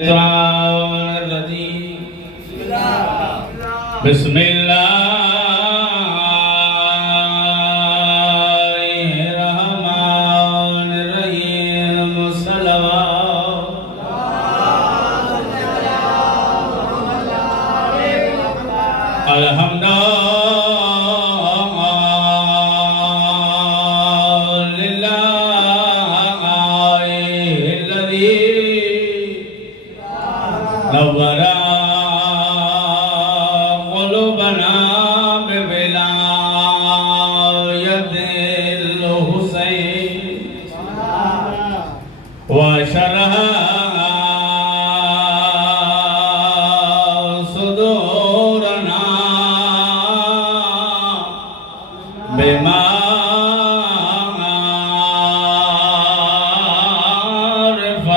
बिस्मिल्लाहिर्रहमानिर्रहीम नव्वरा क़ुलूबना बिविलायतिल हुसैन व शरहा सुदूरना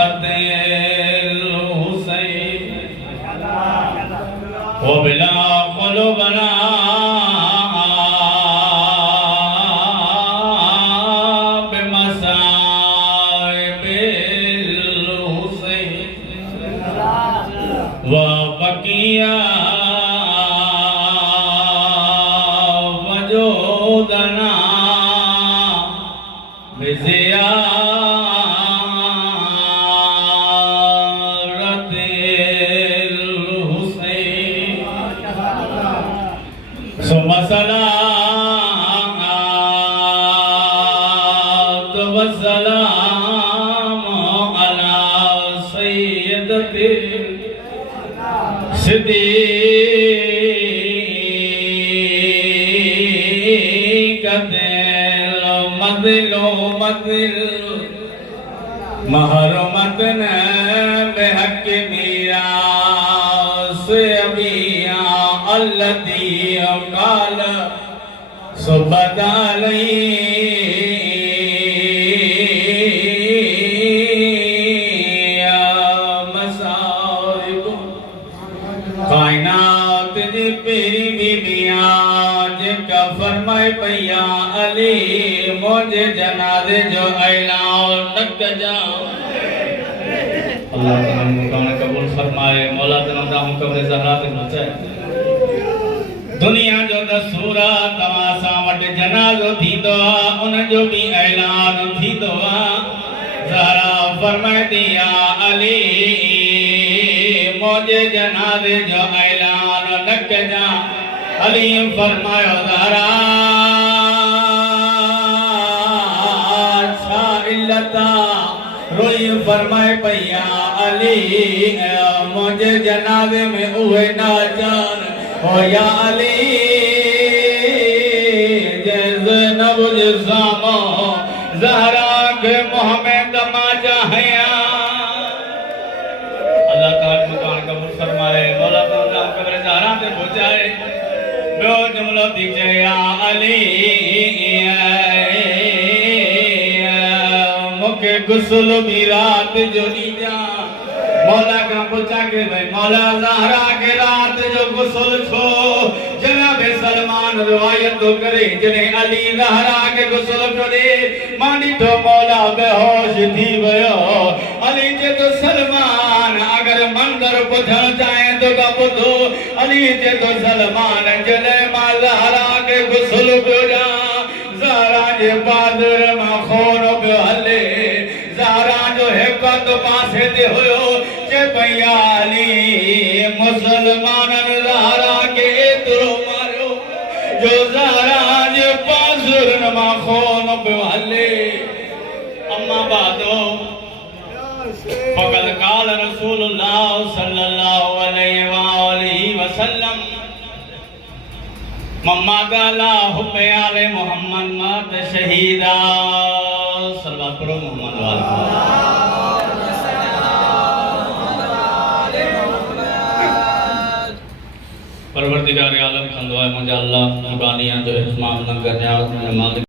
बिमारिफतिल हुसैन वबिला क़ुलूबना बिमसाइबिल हुसैन व बकिया वजूदना बिज़ियारतिल हुसैन सुम्मा सलातो व सलामु अला सय्यदतिल सिद्दीक़तिल मज़लूमतिल महरूमतिन बिहक़्क़ि मीरास अबिया अल्लती क़ाल सुब्बत अलैया मसारिब कायनात जी पीरी बीबिया जिनका फरमाए पैया अली मुझे जनाजे जो ऐलान न जाओ। अल्लाह ताला मुकाम कबूल फरमाए। मौला तमन्ना हम कब्र ज़हरा ते पहुंचाए। दुनिया जो दस्तूर तमासा वट जनाजो थींदो आहे उन जो भी ऐलान थींदो आहे। ज़हरा फरमाईंदी आहे अली मुझे जनाजे जो ऐलान न कजा। अली फरमायो ज़हरा छा इल्लता रोई फरमाए पैया अली मुझे जनाजे में उहे ना जान ओ या अली जैसे नबुज सामो ज़हरा के मोहम्मद मा चाहया। अल्लाह ताला मकान कबूल फरमाए। मौला ताला कब्र ज़हरा ते पहुंचाए। बयो जुमलो थी चए या अली मुके गुस्ल भी रात जो ॾीजा। मौला का पूछा के भाई मौला ज़हरा के रात जो गुस्ल छो। जनाब सलमान रिवायत तो करे जने अली ज़हरा के गुस्ल करे मानी तो मौला बेहोश थी वयो। अली जे तो सलमान अगर मंदर पुछण चाहे तो का पुछो अली जे तो सलमान जने मां ज़हरा के गुस्ल पिया ज़हरा जे बादर मां खोन पियो हले। ज़हरा जो हिकत पासे ते हुयो के भैया अली मुसलमानन ज़हरा के एतिरो मारियो जो ज़हरा जे बाज़ुरन मां खून पियो हले। अम्मा बादो फ़क़द क़ाल रसूलुल्लाह सल्लल्लाहु अलैहि वसल्लम मम्माद अला हुब्बे आले मोहम्मद मात शहीदा। सल्लल्लाहु करो मोहम्मद वाले परवरदिगार आलम खंदो है मुझे अल्लाह मुगानियां जो इस्माम न करने मालिक